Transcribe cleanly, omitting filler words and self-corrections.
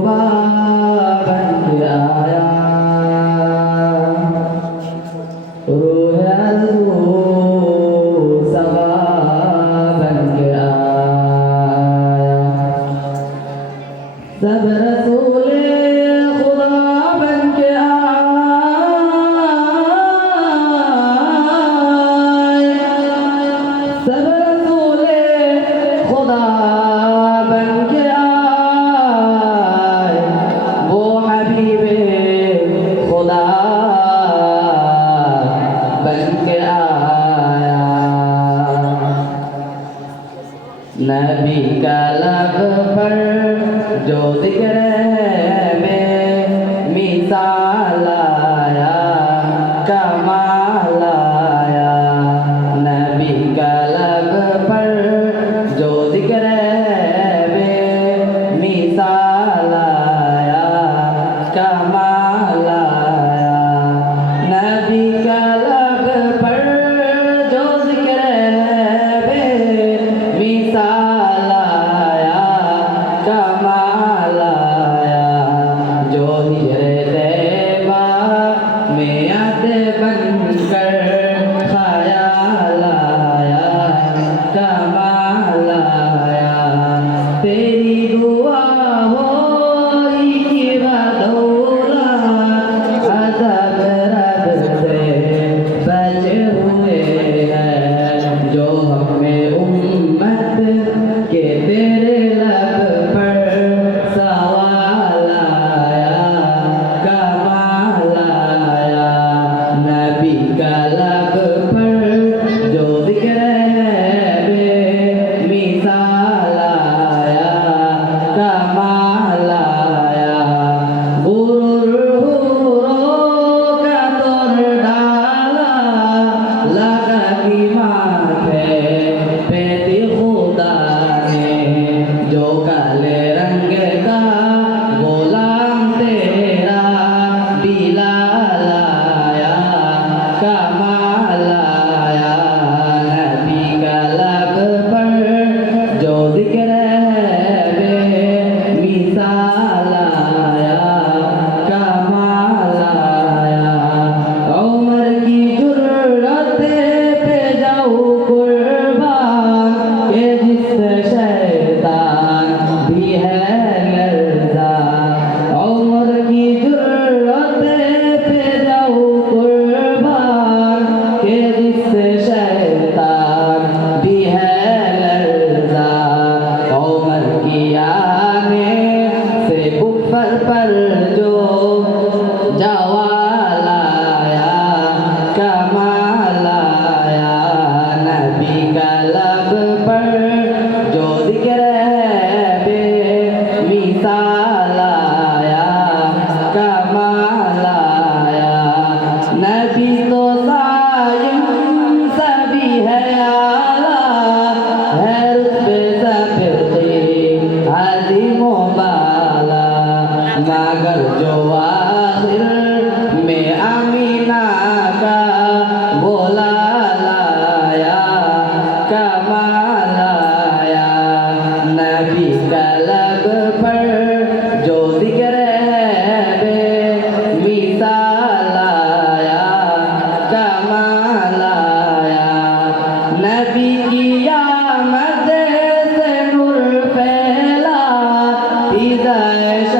खुदा बन के आया रूह सवा बन के आया सब रसूले खुदा बन के आए सब रसूले खुदा बन के आए वो हबीबे खुदा बन के आया नबी का लब पर जो जिक्र में मिसाल आया कमाल आया नबी का लब पर जो जिक्र में मिसाल आया कमाल आया नबी का लब पर जो जिक्र में मिसाल आया कमाल आया जो हिजरत-ए-तैयबा में याद बनकर ख्याल आया कमाल आया तेरी दुआ होई कि बदौलत अज़ब रब से बचे हुए हैं जो हमें उम्मत के तेरे लब पर सवाल आया कमाल आया नबी का लब पर जो जिक्र में मिसाल आया कमाल आया गुरूरों का तोड़ डाला लगा की माथे पेती खुदा ने जो काले रंग का गुलाम तेरा बिलाल आया कमाल आया नबी का लब पर जो जिक्र में मिसाल आया कमाल आया उमर की जुर्रत पे जाऊं कुर्बान के जिससे शैतान भी है लर्जा उमर की जुर्रत पे जाऊं कुर्बान के जिससे शैतान भी है लर्जा उमर की आने से कुफर पर जो जवाल आया कमाल आया नबी का लब पर जो जिक्र में मिसाल आया कमाल आया नबी तो सायम सभी है आला है रुतबे सफिकी अज़ीमो बाला मगर जो आखिर में अमीना का बोला लाया कमाल आया नबी का लब पर जो जिक्र में मिसाल आया कमाल आया नबी की आमद से नूर फैला हिदायत